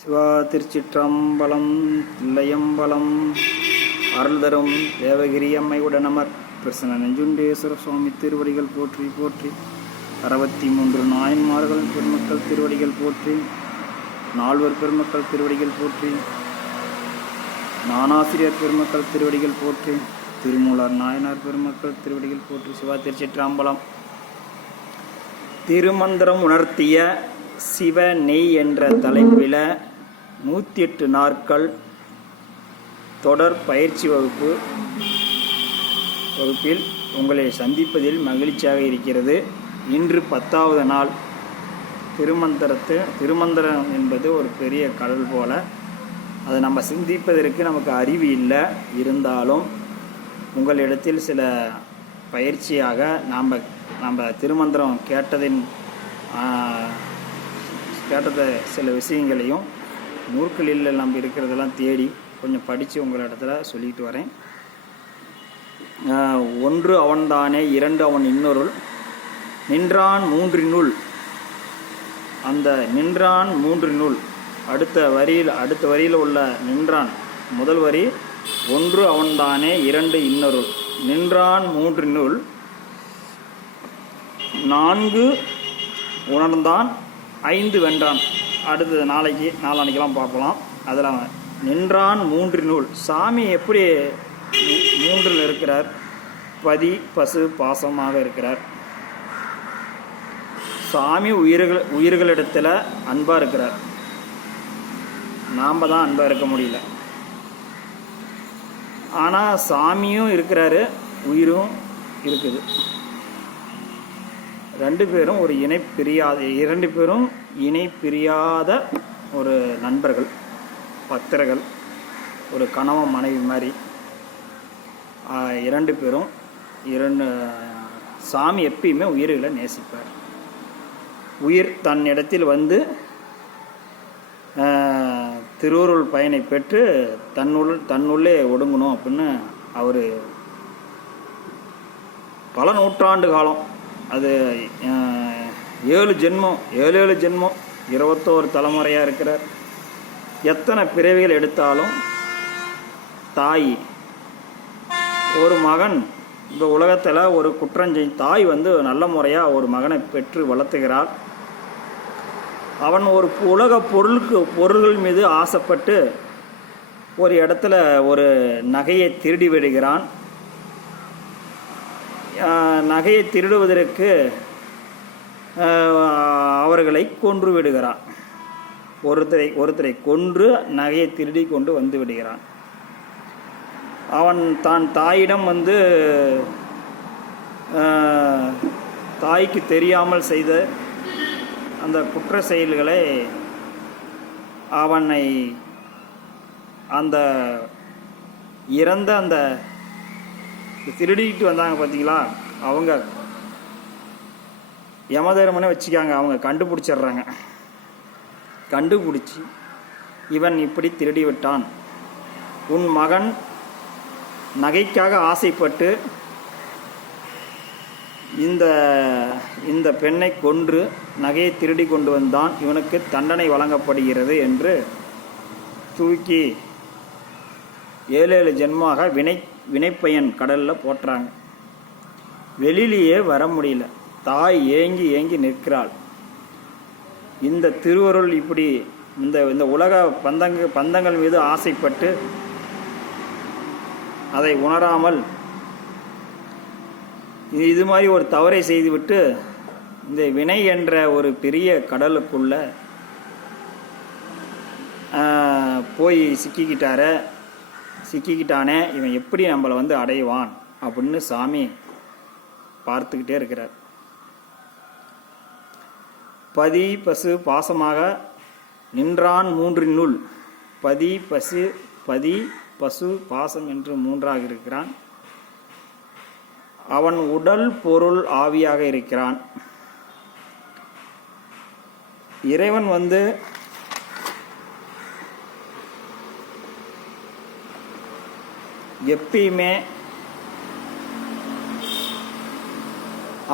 சிவா திருச்சிற்றம்பலம் தில்லையம்பலம் அருள் தரும் தேவகிரி அம்மை உடனமர் பிரசன்ன நெஞ்சுண்டேஸ்வர சுவாமி திருவடிகள் போற்றி போற்றி 63 நாயன்மார்கள் பெருமக்கள் திருவடிகள் போற்றி, நால்வர் பெருமக்கள் திருவடிகள் போற்றி, நானாசிரியர் பெருமக்கள் திருவடிகள் போற்றி, திருமூலர் நாயனார் பெருமக்கள் திருவடிகள் போற்றி. சிவா திருச்சிற்றம்பலம். திருமந்திரம் உணர்த்திய சிவ நெய் என்ற தலைப்பில் 108 நாட்கள் தொடர் பயிற்சி வகுப்பில் உங்களை சந்திப்பதில் மகிழ்ச்சியாக இருக்கிறது. இன்று 10வது நாள். திருமந்திரம் என்பது ஒரு பெரிய கடல் போல, அதை நம்ம சிந்திப்பதற்கு நமக்கு அறிவு இல்லை. இருந்தாலும் உங்களிடத்தில் சில பயிற்சியாக நம்ம திருமந்திரம் கேட்டத சில விஷயங்களையும் நூற்களில் நம்ம இருக்கிறதெல்லாம் தேடி கொஞ்சம் படித்து உங்களிடத்துல சொல்லிட்டு வரேன். 1 அவன்தானே, 2 அவன் இன்னொருள், நின்றான் 3 அந்த நின்றான் 3 அடுத்த வரியில் உள்ள நின்றான் முதல் வரி 1 அவன்தானே 2 இன்னொருள், நின்றான் 3 4 உணர்ந்தான் 5 வென்றான். அடுத்தது நாளானிக்கெல்லாம் பார்க்கலாம். அதில் நின்றான் 3 சாமி எப்படி 3 இருக்கிறார்? பதி பசு பாசமாக இருக்கிறார். சாமி உயிர்களிடத்தில் அன்பாக இருக்கிறார். நாம் தான் அன்பாக இருக்க முடியல. ஆனால் சாமியும் இருக்கிறாரு, உயிரும் இருக்குது. 2 பேரும் ஒரு இணை பிரியாத ஒரு நண்பர்கள், பக்தர்கள், ஒரு கணவன் மனைவி மாதிரி 2 பேரும். சாமி எப்பயுமே உயிர்களை நேசிப்பார். உயிர் தன்னிடத்தில் வந்து திருவருள் பயனை பெற்று தன்னுள்ளே ஒடுங்கணும் அப்படின்னு அவர் பல நூற்றாண்டு காலம், அது 7 ஜென்மம் 21 தலைமுறையாக இருக்கிறார். எத்தனை பிறவிகள் எடுத்தாலும் தாய், ஒரு மகன் இந்த உலகத்தில் ஒரு தாய் வந்து நல்ல முறையாக ஒரு மகனை பெற்று வளர்த்துகிறார். அவன் ஒரு உலக பொருள்கள் மீது ஆசைப்பட்டு ஒரு இடத்துல ஒரு நகையை திருடி விடுகிறான். நகையை திருடுவதற்கு அவர்களை கொன்று விடுகிறான். ஒருத்தரை கொன்று நகையை திருடி கொண்டு வந்து விடுகிறான். அவன் தான் தாயிடம் வந்து தாய்க்கு தெரியாமல் செய்த அந்த குற்ற செயல்களை அவனை அந்த இறந்த அந்த திருடிட்டு வந்தாங்க பார்த்தீங்களா, அவங்க யமதர்மனை வச்சுக்காங்க. அவங்க கண்டுபிடிச்சிட்றாங்க. கண்டுபிடிச்சி இவன் இப்படி திருடி விட்டான், உன் மகன் நகைக்காக ஆசைப்பட்டு இந்த பெண்ணை கொன்று நகையை திருடி கொண்டு வந்தான், இவனுக்கு தண்டனை வழங்கப்படுகிறது என்று தூக்கி 7 ஜென்மாக வினைப்பயன் கடலில் போட்டுறாங்க. வெளியிலேயே வர முடியல. தாய் ஏங்கி நிற்கிறாள். இந்த திருவருள் இப்படி இந்த உலக பந்தங்கள் மீது ஆசைப்பட்டு அதை உணராமல் இது மாதிரி ஒரு தவறை செய்துவிட்டு இந்த வினை என்ற ஒரு பெரிய கடலுக்குள்ள போய் சிக்கிக்கிட்டானே, இவன் எப்படி நம்மளை வந்து அடைவான் அப்படின்னு சாமி பார்த்துக்கிட்டே இருக்கிறார். பதி பசு பாசமாக நின்றான் 3 பதி பசு பாசம் என்று 3ஆக இருக்கிறான். அவன் உடல் பொருள் ஆவியாக இருக்கிறான். இறைவன் வந்து எப்பயுமே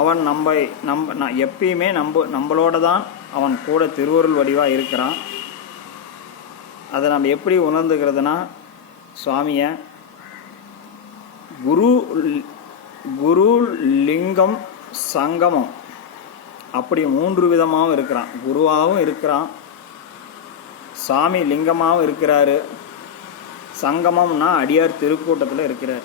அவன் எப்பயுமே நம்மளோட தான் அவன் கூட திருவருள் வடிவாக இருக்கிறான். அதை நம்ம எப்படி உணர்ந்துக்கிறதுனா, சுவாமியை குரு லிங்கம் சங்கமம் அப்படி 3 விதமாகவும் இருக்கிறான். குருவாகவும் இருக்கிறான், சாமி லிங்கமாகவும் இருக்கிறாரு, சங்கமம்னா அடியார் திருக்கூட்டத்தில் இருக்கிறார்.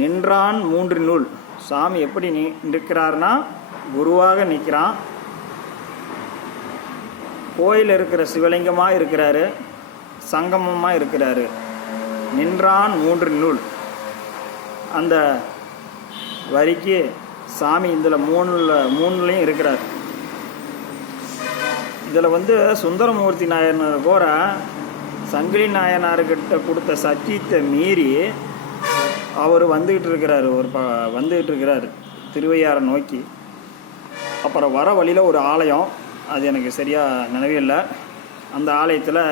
நின்றான் 3 நூல். சாமி எப்படி நிற்கிறார்னா, குருவாக நிற்கிறான், கோயில் இருக்கிற சிவலிங்கமாக இருக்கிறாரு, சங்கமமாக இருக்கிறாரு. நின்றான் 3 நூல் அந்த வரிக்கு சாமி இதில் மூணுலையும் இருக்கிறார். இதில் வந்து சுந்தரமூர்த்தி நாயனார் கூட சங்கிலி நாயனார்கிட்ட கொடுத்த சத்தியத்தை மீறி அவர் வந்துக்கிட்டு இருக்கிறார், வந்துக்கிட்டு இருக்கிறார் திருவையாரை நோக்கி. அப்புறம் வர வழியில் ஒரு ஆலயம், அது எனக்கு சரியாக நினைவே இல்லை. அந்த ஆலயத்தில்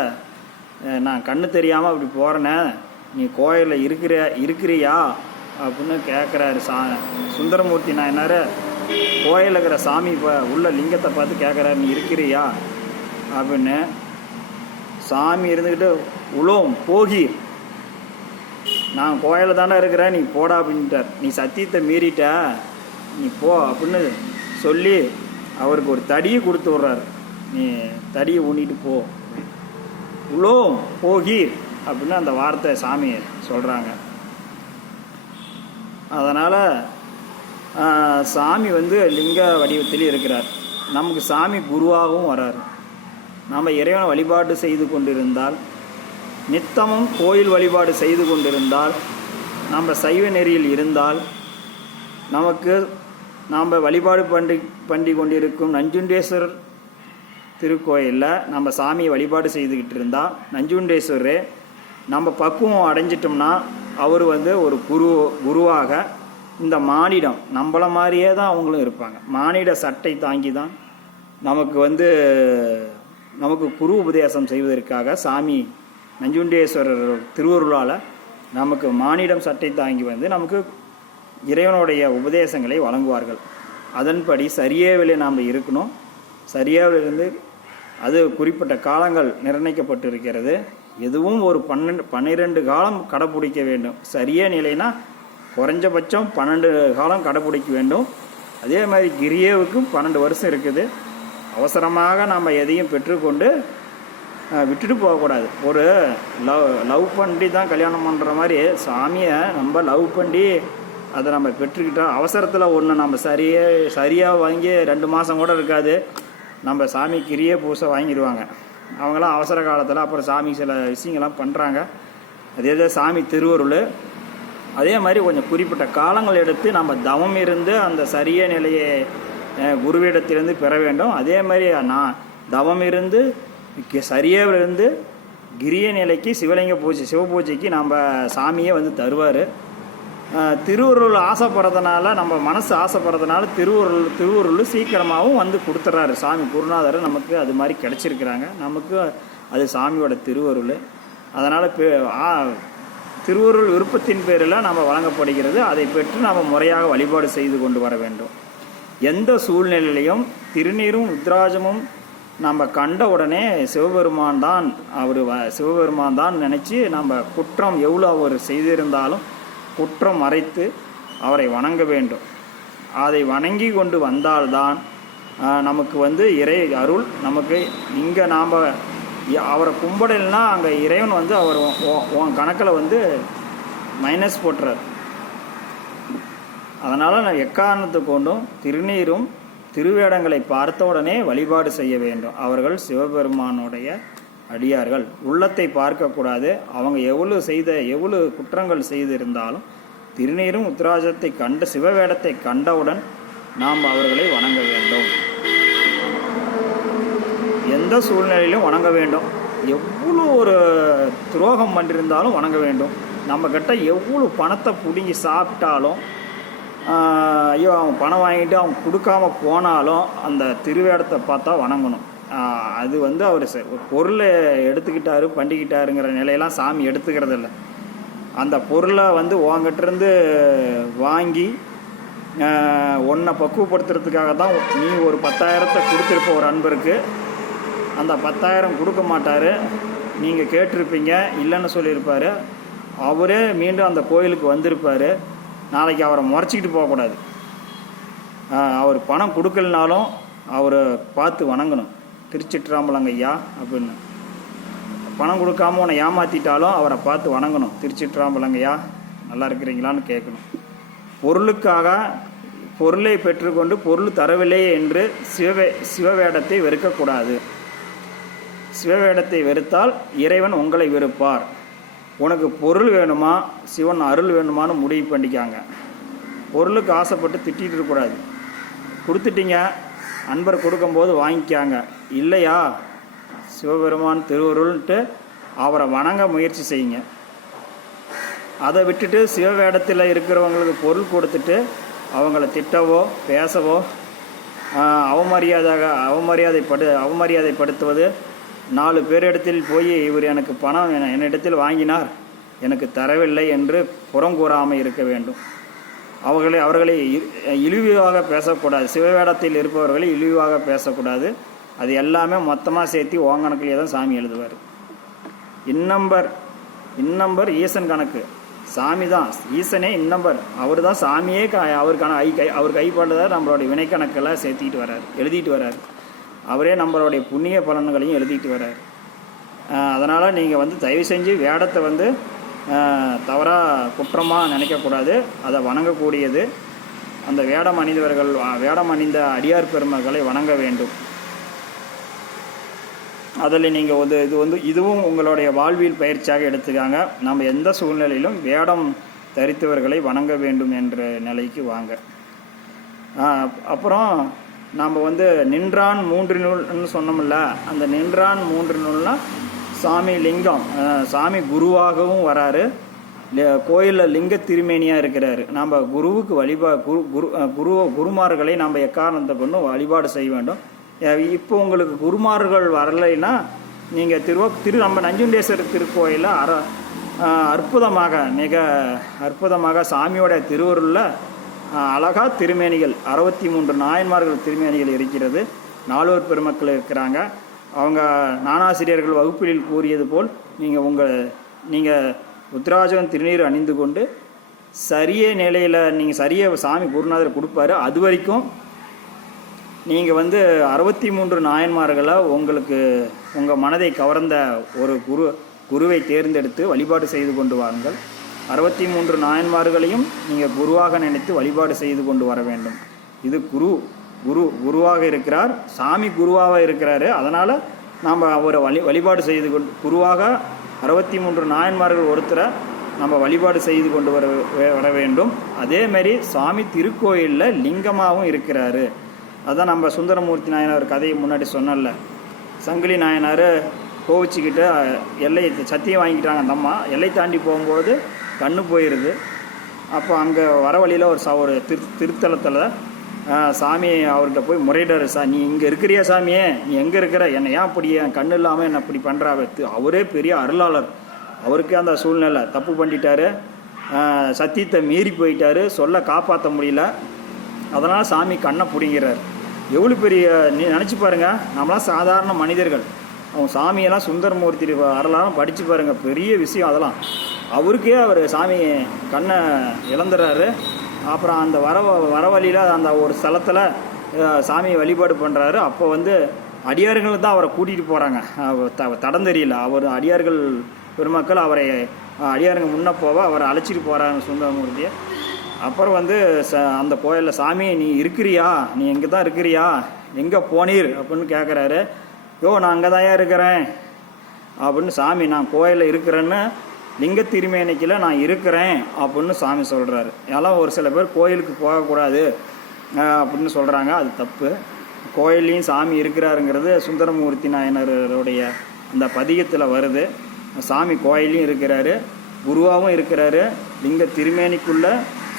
நான் கண்ணு தெரியாமல் அப்படி போகிறேனே, நீ கோயிலில் இருக்கிறியா அப்படின்னு கேட்குறாரு சுந்தரமூர்த்தி நாயனார். கோயிலில் இருக்கிற சாமி உள்ள லிங்கத்தை பார்த்து கேட்குறாரு, நீ இருக்கிறியா அப்படின்னு. சாமி இருந்துக்கிட்டு, உலோம் போகி, நான் கோயிலில் தானே இருக்கிறேன், நீ போடா அப்படின்ட்டார். நீ சத்தியத்தை மீறிட்ட, நீ போ அப்படின்னு சொல்லி அவருக்கு ஒரு தடியை கொடுத்து விட்றாரு. நீ தடியை ஊனிட்டு போ, உலோம் போகி அப்படின்னு அந்த வார்த்தை சாமி சொல்கிறாங்க. அதனால் சாமி வந்து லிங்க வடிவத்தில் இருக்கிறார். நமக்கு சாமி குருவாகவும் வரார். நாம் இறைவனை வழிபாடு செய்து கொண்டிருந்தால், நித்தமும் கோயில் வழிபாடு செய்து கொண்டிருந்தால், நம்ம சைவ நெறியில் இருந்தால், நமக்கு நாம் வழிபாடு பண்ணி கொண்டிருக்கும் நஞ்சுண்டேஸ்வரர் திருக்கோயிலில் நம்ம சாமியை வழிபாடு செய்துக்கிட்டு இருந்தால், நஞ்சுண்டேஸ்வரரே நம்ம பக்குவம் அடைஞ்சிட்டோம்னா அவர் வந்து ஒரு குருவாக இந்த மானிடம் நம்மள மாதிரியே தான் அவங்களும் இருப்பாங்க. மானிட சட்டை தாங்கி தான் நமக்கு குரு உபதேசம் செய்வதற்காக சாமி நஞ்சுண்டேஸ்வரர் திருவருளால் நமக்கு மானிடம் சட்டை தாங்கி வந்து நமக்கு இறைவனுடைய உபதேசங்களை வழங்குவார்கள். அதன்படி சரியாவிலே நாம் இருக்கணும். சரியாவிலிருந்து அது குறிப்பிட்ட காலங்கள் நிர்ணயிக்கப்பட்டு இருக்கிறது. எதுவும் ஒரு 12 காலம் கடைப்பிடிக்க வேண்டும். சரியே நிலைனா குறைஞ்சபட்சம் 12 காலம் கடைப்பிடிக்க வேண்டும். அதே மாதிரி கிரியேவுக்கும் 12 வருஷம் இருக்குது. அவசரமாக நாம் எதையும் பெற்றுக்கொண்டு விட்டுட்டு போகக்கூடாது. ஒரு லவ் பண்ணி தான் கல்யாணம் பண்ணுற மாதிரி சாமியை நம்ம லவ் பண்ணி அதை நம்ம பெற்றுக்கிட்டோம். அவசரத்தில் ஒன்று நம்ம சரியாக வாங்கி 2 மாதம் கூட இருக்காது, நம்ம சாமி கிரியே பூசை வாங்கிடுவாங்க. அவங்களாம் அவசர காலத்தில் அப்புறம் சாமி சில விஷயங்கள்லாம் பண்ணுறாங்க. அதே சாமி திருவருள். அதே மாதிரி கொஞ்சம் குறிப்பிட்ட காலங்கள் எடுத்து நம்ம தவம் இருந்து அந்த சரிய நிலையை குருவிடத்திலிருந்து பெற வேண்டும். அதே மாதிரி நான் தவம் இருந்து சரியாக இருந்து கிரிய நிலைக்கு சிவலிங்க பூஜை சிவபூஜைக்கு நம்ம சாமியே வந்து தருவார். திருவருள் ஆசைப்படுறதுனால, நம்ம மனசு ஆசைப்படுறதுனால திருவருள் சீக்கிரமாகவும் வந்து கொடுத்துட்றாரு சாமி. குருநாதர் நமக்கு அது மாதிரி கிடச்சிருக்கிறாங்க. நமக்கு அது சாமியோட திருவருள். அதனால் திருவருள் விருப்பத்தின் பேரில் நம்ம வழங்கப்படுகிறது. அதை பெற்று நம்ம முறையாக வழிபாடு செய்து கொண்டு வர வேண்டும். எந்த சூழ்நிலையிலையும் திருநீரும் உத்ராஜமும் நம்ம கண்ட உடனே சிவபெருமான் தான் நினச்சி நம்ம குற்றம் எவ்வளோ அவர் செய்திருந்தாலும் குற்றம் மறைத்து அவரை வணங்க வேண்டும். அதை வணங்கி கொண்டு வந்தால்தான் நமக்கு வந்து இறை அருள் நமக்கு. இங்கே நாம் அவரை கும்பிடலைன்னா அங்கே இறைவன் வந்து அவர் உன் கணக்கில் வந்து மைனஸ் போட்டுறார். அதனால் நான் எக்காரணத்தை கொண்டும் திருநீரும் திருவேடங்களை பார்த்த உடனே வழிபாடு செய்ய வேண்டும். அவர்கள் சிவபெருமானுடைய அடியார்கள். உள்ளத்தை பார்க்கக்கூடாது. அவங்க எவ்வளவு குற்றங்கள் செய்திருந்தாலும் திருநீரும் உத்ராஜத்தை கண்ட சிவவேடத்தை கண்டவுடன் நாம் அவர்களை வணங்க வேண்டும். எந்த சூழ்நிலையிலும் வணங்க வேண்டும். எவ்வளோ ஒரு துரோகம் பண்ணியிருந்தாலும் வணங்க வேண்டும். நம்மக்கிட்ட எவ்வளோ பணத்தை பிடுங்கி சாப்பிட்டாலும், ஐயோ அவன் பணம் வாங்கிட்டு அவன் கொடுக்காம போனாலும் அந்த திருவேடத்தை பார்த்தா வணங்கணும். அது வந்து அவர் பொருளை எடுத்துக்கிட்டாரு பண்ணிக்கிட்டாருங்கிற நிலையெல்லாம் சாமி எடுத்துக்கிறது இல்லை. அந்த பொருளை வந்து உங்ககிட்டருந்து வாங்கி உன்னை பக்குவப்படுத்துறதுக்காக தான் நீ ஒரு 10,000 கொடுத்துருப்ப ஒரு அன்பருக்கு. அந்த 10,000 கொடுக்க மாட்டார். நீங்கள் கேட்டிருப்பீங்க, இல்லைன்னு சொல்லியிருப்பார். அவரே மீண்டும் அந்த கோயிலுக்கு வந்திருப்பார். நாளைக்கு அவரை முறைச்சிக்கிட்டு போகக்கூடாது. அவர் பணம் கொடுக்கலனாலும் அவரை பார்த்து வணங்கணும். திருச்சிற்றம்பலங்க ஐயா அப்படின்னு. பணம் கொடுக்காம உன்னை ஏமாற்றிட்டாலும் அவரை பார்த்து வணங்கணும். திருச்சிற்றம்பலங்க ஐயா நல்லா இருக்கிறீங்களான்னு கேட்கணும். பொருளுக்காக பொருளை பெற்றுக்கொண்டு பொருள் தரவில்லை என்று சிவவேடத்தை வெறுக்கக்கூடாது. சிவவேடத்தை வெறுத்தால் இறைவன் உங்களை வெறுப்பார். உனக்கு பொருள் வேணுமா, சிவன் அருள் வேணுமான்னு முடிவு பண்ணிக்காங்க. பொருளுக்கு ஆசைப்பட்டு திட்டிகிட்டு இருக்கக்கூடாது. கொடுத்துட்டீங்க, அன்பர் கொடுக்கும்போது வாங்கிக்காங்க. இல்லையா, சிவபெருமான் திருவருள்ன்ட்டு அவரை வணங்க முயற்சி செய்யுங்க. அதை விட்டுட்டு சிவவேடத்தில் இருக்கிறவங்களுக்கு பொருள் கொடுத்துட்டு அவங்கள திட்டவோ பேசவோ அவமரியாதைப்படுத்துவது, 4 பேரிடத்தில் போய் இவர் எனக்கு பணம் என்னிடத்தில் வாங்கினார், எனக்கு தரவில்லை என்று புறங்கூறாமல் இருக்க வேண்டும். அவர்களை இழிவாக பேசக்கூடாது. சிவவேடத்தில் இருப்பவர்களை இழிவாக பேசக்கூடாது. அது எல்லாமே மொத்தமாக சேர்த்து ஓங்கணக்கிலே தான் சாமி எழுதுவார். இன்னம்பர் ஈசன் கணக்கு. சாமி தான் ஈசனே இன்னம்பர். அவர் தான் சாமியே. அவருக்கான அவர் கைப்பாடுதான் நம்மளுடைய வினைக்கணக்கெல்லாம் சேர்த்திக்கிட்டு வர்றார், எழுதிட்டு வர்றார். அவரே நம்மளுடைய புண்ணிய பலன்களையும் எழுதிட்டு வர்றார். அதனால் நீங்கள் தயவு செஞ்சு வேடத்தை தவறாக குற்றமாக நினைக்கக்கூடாது. அதை வணங்கக்கூடியது. அந்த வேடம் அணிந்த அடியார் பெருமக்களை வணங்க வேண்டும். அதில் நீங்கள் இதுவும் உங்களுடைய வாழ்வியல் பயிற்சியாக எடுத்துக்காங்க. நம்ம எந்த சூழ்நிலையிலும் வேடம் தரித்தவர்களை வணங்க வேண்டும் என்ற நிலைக்கு வாங்க. அப்புறம் நாம் நின்றான் 3 நூல்னு சொன்னோம்ல, அந்த நின்றான் 3 நூல்னால் சாமி லிங்கம். சாமி குருவாகவும் வராரு, கோயிலில் லிங்க திருமேனியாக இருக்கிறாரு. நம்ம குருவுக்கு குருமார்களை நம்ம எக்காரணத்தை கொண்டு வழிபாடு செய்ய வேண்டும். இப்போ உங்களுக்கு குருமார்கள் வரலைன்னா நீங்கள் நம்ம நஞ்சுண்டேஸ்வரர் திருக்கோயிலில் மிக அற்புதமாக சாமியோட திருவருளில் அழகா திருமேனிகள் 63 நாயன்மார்கள் திருமேனிகள் இருக்கிறது. 4 பெருமக்கள் இருக்கிறாங்க. அவங்க ஞானாசிரியர்கள் வகுப்பில் கூறியது போல் நீங்கள் உத்ராஜகம் திருநீர் அணிந்து கொண்டு சரிய நிலையில் சரிய சாமி குருநாதர் கொடுப்பாரு. அது வரைக்கும் நீங்கள் 63 நாயன்மார்களை உங்கள் மனதை கவர்ந்த ஒரு குருவை தேர்ந்தெடுத்து வழிபாடு செய்து கொண்டு வாருங்கள். 63 நாயன்மார்களையும் நீங்கள் குருவாக நினைத்து வழிபாடு செய்து கொண்டு வர வேண்டும். இது குருவாக இருக்கிறார், சாமி குருவாக இருக்கிறாரு. அதனால் நாம் அவரை வழிபாடு செய்து கொண்டு குருவாக 63 நாயன்மார்கள் ஒருத்தரை நம்ம வழிபாடு செய்து கொண்டு வர வேண்டும். அதேமாரி சாமி திருக்கோயிலில் லிங்கமாகவும் இருக்கிறாரு. அதான் நம்ம சுந்தரமூர்த்தி நாயனார் கதையை முன்னாடி சொன்னல, சங்கிலி நாயனார் கோவிச்சுக்கிட்டு சத்தியம் வாங்கிக்கிட்டாங்க. அந்த அம்மா எல்லை தாண்டி போகும்போது கண்ணு போயிடுது. அப்போ அங்கே வர வழியில் ஒரு திருத்தலத்தில் சாமி அவர்கிட்ட போய் முறையிடாரு. நீ இங்கே இருக்கிறியா சாமியே, நீ எங்கே இருக்கிற, என்னை ஏன் அப்படி என் கண்ணு இல்லாமல் என்னை அப்படி பண்ணுறா. அவரே பெரிய அருளாளர். அவருக்கே அந்த சூழ்நிலை தப்பு பண்ணிட்டாரு, சத்தியத்தை மீறி போயிட்டாரு, சொல்ல காப்பாற்ற முடியல. அதனால் சாமி கண்ணை பிடிங்கிறார். எவ்வளோ பெரிய நினச்சி பாருங்கள், நம்மளாம் சாதாரண மனிதர்கள். அவங்க சாமியெல்லாம் சுந்தரமூர்த்தி வரலாம் படித்து பாருங்கள், பெரிய விஷயம் அதெல்லாம். அவருக்கே அவர் சாமி கண்ணை இழந்துறாரு. அப்புறம் அந்த வர வழியில் அந்த ஒரு ஸ்தலத்தில் சாமியை வழிபாடு பண்ணுறாரு. அப்போ அடியார்கள் தான் அவரை கூட்டிகிட்டு போகிறாங்க. தடம் தெரியல. அவர் அடியார்கள் பெருமக்கள் அவரை அடியாருங்க முன்னே போக அவரை அழைச்சிட்டு போகிறாங்க சுந்தரமூர்த்தியை. அப்புறம் அந்த கோயிலில் சாமி நீ இருக்கிறியா, நீ எங்கே தான் இருக்கிறியா, எங்கே போனீர் அப்படின்னு கேட்குறாரு. நான் அங்கே தான் இருக்கிறேன் அப்படின்னு சாமி, நான் கோயிலில் இருக்கிறேன்னு லிங்க திருமேனிக்கில் நான் இருக்கிறேன் அப்படின்னு சாமி சொல்கிறாரு. எல்லாம் ஒரு சில பேர் கோயிலுக்கு போகக்கூடாது அப்படின்னு சொல்கிறாங்க. அது தப்பு. கோயிலையும் சாமி இருக்கிறாருங்கிறது சுந்தரமூர்த்தி நாயனருடைய அந்த பதிகத்தில் வருது. சாமி கோயிலையும் இருக்கிறாரு, குருவாகவும் இருக்கிறாரு, லிங்க திருமேனிக்குள்ளே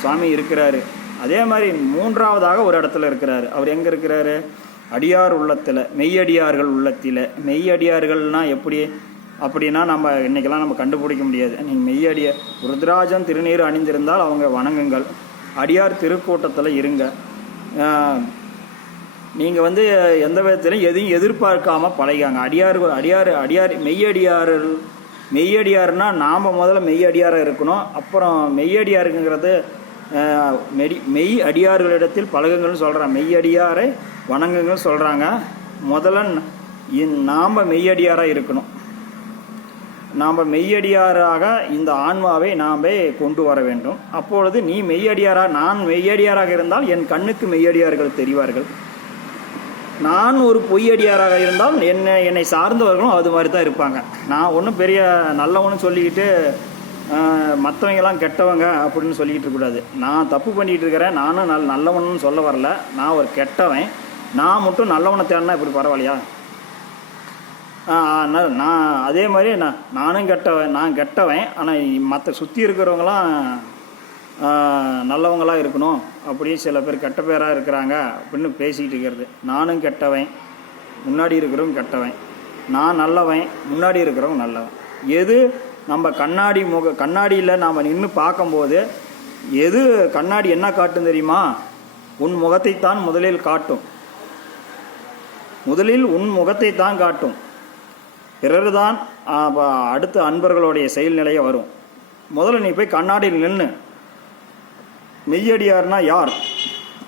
சாமி இருக்கிறாரு. அதே மாதிரி 3ஆவதாக ஒரு இடத்துல இருக்கிறாரு. அவர் எங்கே இருக்கிறாரு? அடியார் உள்ளத்தில், மெய்யடியார்கள் உள்ளத்தில். மெய்யடியார்கள்னால் எப்படி அப்படின்னா நம்ம இன்றைக்கெல்லாம் நம்ம கண்டுபிடிக்க முடியாது. நீங்கள் மெய்யடியார் ருத்ராஜன் திருநீர் அணிந்திருந்தால் அவங்க வணங்குங்கள். அடியார் திருக்கூட்டத்தில் இருங்க. நீங்கள் வந்து எந்த விதத்திலையும் எதையும் எதிர்பார்க்காமல் பழகாங்க. அடியார் மெய்யடியார்னா நாம் முதல்ல மெய்யடியாராக இருக்கணும். அப்புறம் மெய்யடியாருங்கிறது மெய் அடியார்களிடத்தில் பழகுங்கள்னு சொல்கிறாங்க. மெய்யடியாரை வணங்குங்கன்னு சொல்கிறாங்க. முதல்ல நாம் மெய்யடியாராக இருக்கணும். நாம் மெய்யடியாராக இந்த ஆன்மாவை நாம் கொண்டு வர வேண்டும். அப்பொழுது நீ மெய்யடியாராக, நான் மெய்யடியாராக இருந்தால் என் கண்ணுக்கு மெய்யடியார்கள் தெரிவார்கள். நான் ஒரு பொய்யடியாராக இருந்தால் என்னை சார்ந்தவர்களும் அது மாதிரி தான் இருப்பாங்க. நான் ஒன்றும் பெரிய நல்லவனு சொல்லிக்கிட்டு மற்றவங்கெல்லாம் கெட்டவங்க அப்படின்னு சொல்லிக்கிட்டு இருக்கக்கூடாது. நான் தப்பு பண்ணிகிட்டு இருக்கிறேன், நானும் நல்லவனு சொல்ல வரல. நான் ஒரு கெட்டவன், நான் மட்டும் நல்லவனை தேடினா இப்படி பரவாயில்லையா? நான் அதே மாதிரி நானும் கெட்டவன், ஆனால் மற்ற சுற்றி இருக்கிறவங்களாம் நல்லவங்களாக இருக்கணும் அப்படின்னு சில பேர் கெட்ட பேராக இருக்கிறாங்க அப்படின்னு பேசிக்கிட்டு இருக்கிறது. நானும் கெட்டவன், முன்னாடி இருக்கிறவங்க கெட்டவன், நான் நல்லவன், முன்னாடி இருக்கிறவங்க நல்லவன். எது நம்ம கண்ணாடியில் நாம் நின்று பார்க்கும்போது எது கண்ணாடி என்ன காட்டும் தெரியுமா? உன் முகத்தைத்தான் முதலில் காட்டும். முதலில் உன் முகத்தை தான் காட்டும். பிறகுதான் அடுத்த அன்பர்களுடைய செயல்நிலையை வரும். முதல்ல நீ போய் கண்ணாடியில் நின்று மெய்யடியார்னா யார்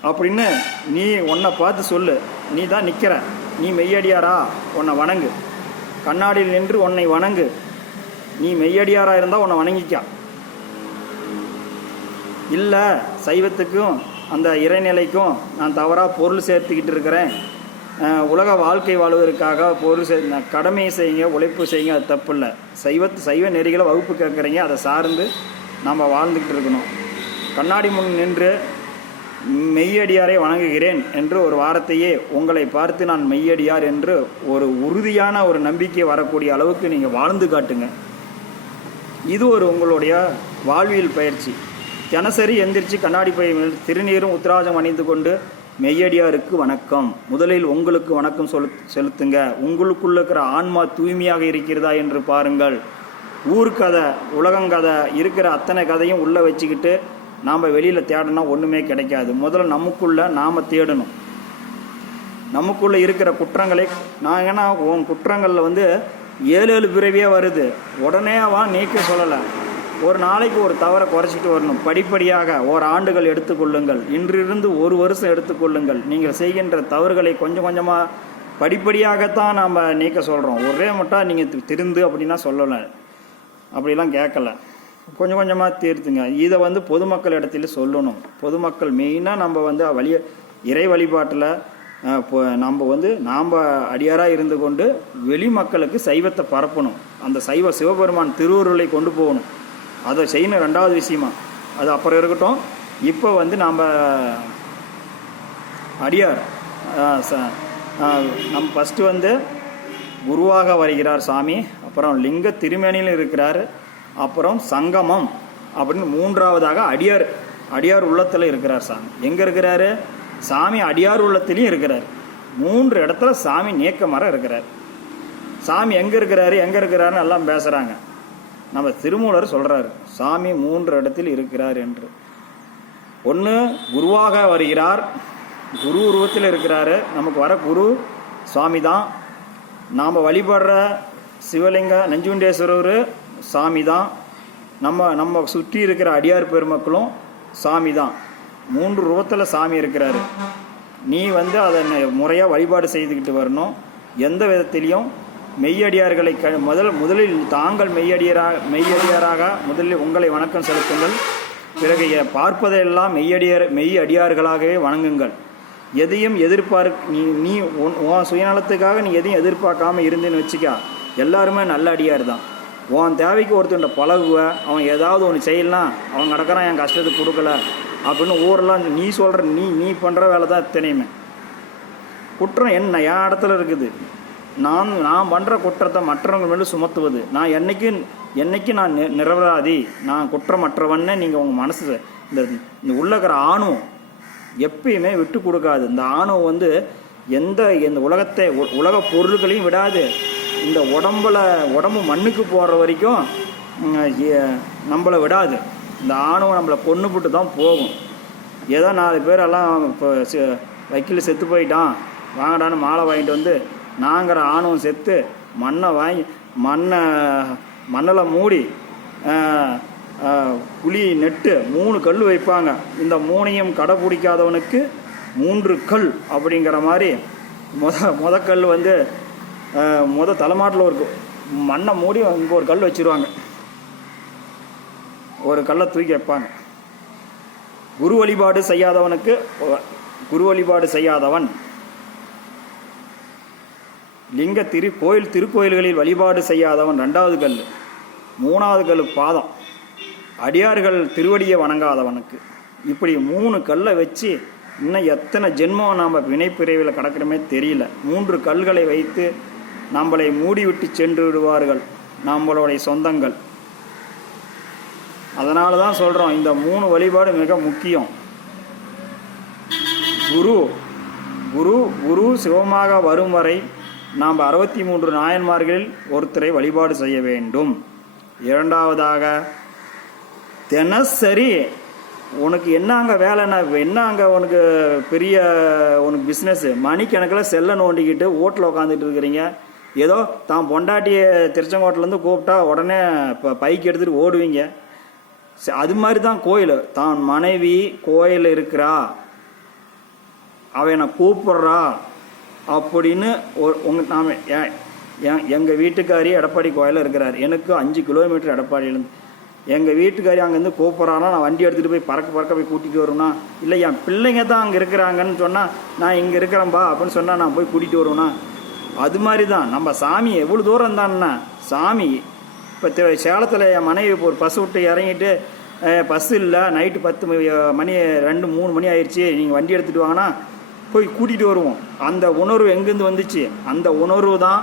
அப்படின்னு நீ உன்னை பார்த்து சொல்லு. நீ தான் நிற்கிற, நீ மெய்யடியாரா? உன்னை வணங்கு. கண்ணாடியில் நின்று உன்னை வணங்கு. நீ மெய்யடியாராக இருந்தால் உன்னை வணங்கிக்கா. இல்லை சைவத்துக்கும் அந்த இறைநிலைக்கும் நான் தவறாக பொருள் சேர்த்துக்கிட்டு இருக்கிறேன், உலக வாழ்க்கை வாழ்வதற்காக பொருள் கடமையை செய்யுங்க, உழைப்பு செய்யுங்க, அது தப்பு இல்லை. சைவ நெறிகளை வகுப்பு கேட்குறீங்க, அதை சார்ந்து நம்ம வாழ்ந்துக்கிட்டு இருக்கணும். கண்ணாடி முன் நின்று மெய்யடியாரை வணங்குகிறேன் என்று ஒரு வாரத்தையே உங்களை பார்த்து நான் மெய்யடியார் என்று ஒரு உறுதியான ஒரு நம்பிக்கை வரக்கூடிய அளவுக்கு நீங்கள் வாழ்ந்து காட்டுங்க. இது ஒரு உங்களுடைய வாழ்வியல் பயிற்சி. தினசரி எந்திரிச்சு கண்ணாடி பை திருநீரும் உத்திராஜம் அணிந்து கொண்டு மெய்யடியாருக்கு வணக்கம், முதலில் உங்களுக்கு வணக்கம் செலுத்துங்க. உங்களுக்குள்ள இருக்கிற ஆன்மா தூய்மையாக இருக்கிறதா என்று பாருங்கள். ஊர்க்கதை, உலகங்கதை இருக்கிற அத்தனை கதையும் உள்ளே வச்சுக்கிட்டு நாம் வெளியில் தேடனா ஒன்றுமே கிடைக்காது. முதல்ல நமக்குள்ளே நாம் தேடணும். நமக்குள்ளே இருக்கிற குற்றங்களை ஏன்னா உன் குற்றங்களில் வந்து 7 பிறவியே வருது. உடனேவா நீக்க சொல்லலை. ஒரு நாளைக்கு ஒரு தவறை குறைச்சிட்டு வரணும். படிப்படியாக ஆண்டுகள் எடுத்துக்கொள்ளுங்கள். இன்றிருந்து 1 வருஷம் எடுத்துக்கொள்ளுங்கள். நீங்கள் செய்கின்ற தவறுகளை கொஞ்சம் கொஞ்சமாக படிப்படியாகத்தான் நாம் நீக்க சொல்கிறோம். ஒரே மட்டும் நீங்கள் திருந்து அப்படின்னா சொல்லலை, அப்படிலாம் கேட்கல. கொஞ்சம் கொஞ்சமாக தீர்த்துங்க. இதை வந்து பொதுமக்கள் இடத்துல சொல்லணும். பொதுமக்கள் மெயினாக நம்ம வந்து இறை வழிபாட்டில் நம்ம வந்து நாம் அடியாராக இருந்து கொண்டு வெளி மக்களுக்கு சைவத்தை பரப்பணும். அந்த சிவபெருமான் திருவுருளை கொண்டு போகணும். அதை செய்யணும். 2வது விஷயமா அது அப்புறம் இருக்கட்டும். இப்போ வந்து நாம் அடியார் நம்ம ஃபஸ்ட்டு வந்து குருவாக வருகிறார் சாமி, அப்புறம் லிங்க திருமேனியில் இருக்கிறார், அப்புறம் சங்கமம் அப்படின்னு 3வதாக அடியார் உள்ளத்தில் இருக்கிறார் சாமி. எங்கே இருக்கிறாரு? சாமி அடியார் உள்ளத்திலையும் இருக்கிறார். 3 இடத்துல சாமி நீக்கமர இருக்கிறார். சாமி எங்கே இருக்கிறாருன்னு எல்லாம் பேசுகிறாங்க. நம்ம திருமூலர் சொல்கிறார் சாமி 3 இடத்தில் இருக்கிறார் என்று. ஒன்று குருவாக வருகிறார், குரு உருவத்தில் இருக்கிறாரு. நமக்கு வர குரு சுவாமி தான். நாம் வழிபடுற சிவலிங்க நஞ்சுண்டேஸ்வரர் சாமி தான். நம்ம சுற்றி இருக்கிற அடியார் பெருமக்களும் சாமி தான். 3 ரூபத்தில் சாமி இருக்கிறாரு. நீ வந்து அதை முறையாக வழிபாடு செய்துக்கிட்டு வரணும். எந்த விதத்திலையும் மெய்யடியார்களை முதலில் தாங்கள் மெய்யடியாராக முதலில் உங்களை வணக்கம் செலுத்துங்கள். பிறகு பார்ப்பதையெல்லாம் மெய் அடியார்களாகவே வணங்குங்கள். எதையும் நீ உன் சுயநலத்துக்காக நீ எதையும் எதிர்பார்க்காம இருந்துன்னு வச்சுக்கா, எல்லாருமே நல்ல அடியார் தான். உன் தேவைக்கு ஒருத்தண்ட பழகுவ, அவன் ஏதாவது ஒன்று செய்யலாம், அவன் கிடக்கிறான் என் கஷ்டத்துக்கு கொடுக்கல அப்படின்னு ஊரெல்லாம் நீ சொல்கிற நீ பண்ணுற வேலை தான் இத்தனையுமே. குற்றம் என் இடத்துல இருக்குது. நான் பண்ணுற குற்றத்தை மற்றவங்க மேலே சுமத்துவது. நான் என்னைக்கு நான் நிரபராதி, நான் குற்றமற்றவன்னு நீங்கள் உங்கள் மனசு இந்த உள்ளக்கிற ஆணும் எப்பயுமே விட்டு கொடுக்காது. இந்த ஆணவம் வந்து இந்த உலக பொருள்களையும் விடாது. இந்த உடம்பு மண்ணுக்கு போகிற வரைக்கும் நம்மளை விடாது. இந்த ஆணவம் நம்மளை கொன்னுபுட்டு தான் போகும். ஏதோ 4 பேரெல்லாம் இப்போ வக்கீல் செத்து போயிட்டான், வாங்கடான்னு மாலை வாங்கிட்டு வந்து நாங்கிற ஆணவம் செத்து மண்ணில் மூடி குழி நெட்டு 3 கல் வைப்பாங்க. இந்த 3ஐயும் கடைப்பிடிக்காதவனுக்கு 3 கல் அப்படிங்கிற மாதிரி முத கல் வந்து தலைமாட்டில் ஒரு மண்ணை மூடி இங்கே ஒரு கல் வச்சுருவாங்க, ஒரு கல்லை தூக்கி வைப்பாங்க. குரு வழிபாடு செய்யாதவன் திருக்கோயில்களில் வழிபாடு செய்யாதவன் 2வது கல். 3வது கல் பாதம், அடியார்கள் திருவடியை வணங்காதவனுக்கு. இப்படி 3 கல்லை வச்சு இன்னும் எத்தனை ஜென்மம் நாம் வினைப்பிரிவில் கிடக்கிறோமே தெரியல. 3 கல்களை வைத்து நம்மளை மூடிவிட்டு சென்று விடுவார்கள் நம்மளுடைய சொந்தங்கள். அதனால தான் சொல்கிறோம், இந்த 3 வழிபாடு மிக முக்கியம். குரு சிவமாக வரும் வரை நாம் 63 நாயன்மார்களில் ஒருத்தரை வழிபாடு செய்ய வேண்டும். 2வதாக, தினசரி உனக்கு என்னங்க வேலைன்னா என்னங்க உனக்கு பெரிய உனக்கு பிஸ்னஸ்ஸு, மணிக்கணக்கில் செல்லை நோண்டிக்கிட்டு ஓட்டில் உட்காந்துட்டு இருக்கிறீங்க. ஏதோ தான் பொண்டாட்டியை திருச்செங்கோட்டிலேருந்து கூப்பிட்டா உடனே இப்போ பைக்கு எடுத்துகிட்டு ஓடுவீங்க. அது மாதிரி தான் கோயில். தான் மனைவி கோயில் இருக்கிறா, அவனை கூப்பிட்றா அப்படின்னு நாம் எங்கள் வீட்டுக்காரி எடப்பாடி கோயிலில் இருக்கிறார், எனக்கு 5 கிலோமீட்டர் எடப்பாடியிலேருந்து. எங்கள் வீட்டுக்காரி அங்கேருந்து கூப்பிட்றான்னா நான் வண்டி எடுத்துகிட்டு போய் பறக்க போய் கூட்டிகிட்டு வருவேனா? இல்லை என் பிள்ளைங்க தான் அங்கே இருக்கிறாங்கன்னு சொன்னால் நான் இங்கே இருக்கிறேன்பா அப்படின்னு சொன்னால் நான் போய் கூட்டிகிட்டு வருவேனா? அது மாதிரி தான் நம்ம சாமி எவ்வளோ தூரம் தான்னா சாமி. இப்போ சேலத்தில் என் மனைவி இப்போ ஒரு பஸ் விட்டு இறங்கிட்டு பஸ் இல்லை, நைட்டு 10 மணி 2-3 மணி ஆயிடுச்சு, நீங்கள் வண்டி எடுத்துகிட்டு வாங்கன்னா போய் கூட்டிகிட்டு வருவோம். அந்த உணர்வு எங்கேருந்து வந்துச்சு? அந்த உணர்வு தான்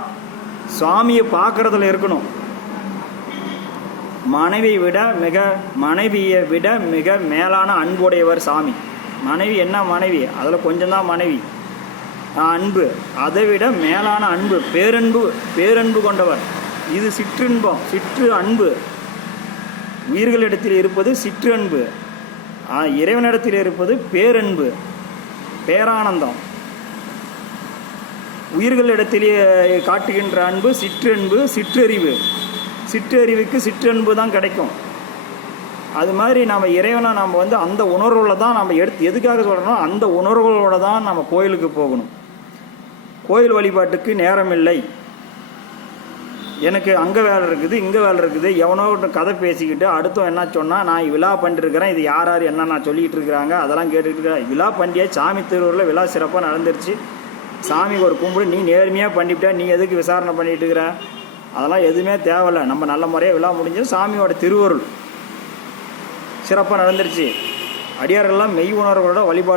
சுவாமியை பார்க்குறதுல இருக்கணும். மனைவியை விட மிக மேலான அன்புடையவர் சாமி. மனைவி என்ன மனைவி, அதில் கொஞ்சம் தான் மனைவி. அன்பு, அதை விட மேலான அன்பு, பேரன்பு கொண்டவர். இது சிற்றின்பம், சிற்று அன்பு. உயிர்களிடத்தில் இருப்பது சிற்று அன்பு, இறைவனிடத்தில் இருப்பது பேரன்பு, பேரானந்தம். உயிர்களிடத்திலே காட்டுகின்ற அன்பு சிற்றன்பு, சிற்றறிவுக்கு சிற்றன்பு தான் கிடைக்கும். அது மாதிரி நம்ம இறைவனை நம்ம வந்து அந்த உணர்வுல தான் நம்ம எதுக்காக சொல்கிறோம்னா அந்த உணர்வுகளோட தான் நம்ம கோயிலுக்கு போகணும். கோயில் வழிபாட்டுக்கு நேரம் இல்லை, எனக்கு அங்கே வேலை இருக்குது இங்கே வேலை இருக்குது, எவனோ கதை பேசிக்கிட்டு அடுத்தவன் என்ன சொன்னால் நான் விழா பண்ணிட்டுருக்கிறேன், இது யார் என்ன நான் சொல்லிகிட்டு இருக்கிறாங்க அதெல்லாம் கேட்டுக்கிட்டு இருக்கிறேன். விழா பண்டிகை சாமி திருவூரில் விழா சிறப்பாக நடந்துருச்சு, சாமிக்கு ஒரு கும்பிடு, நீ நேர்மையாக பண்ணிவிட்ட, நீ எதுக்கு விசாரணை பண்ணிகிட்டு இருக்கிற? அதெல்லாம் எதுவுமே தேவையில்லை. நம்ம நல்ல முறையாக விழா முடிஞ்சு சாமியோட திருவருள் சிறப்பாக நடந்துருச்சு. அடியார்கள்லாம் மெய் உணர்வோட வழிபாடு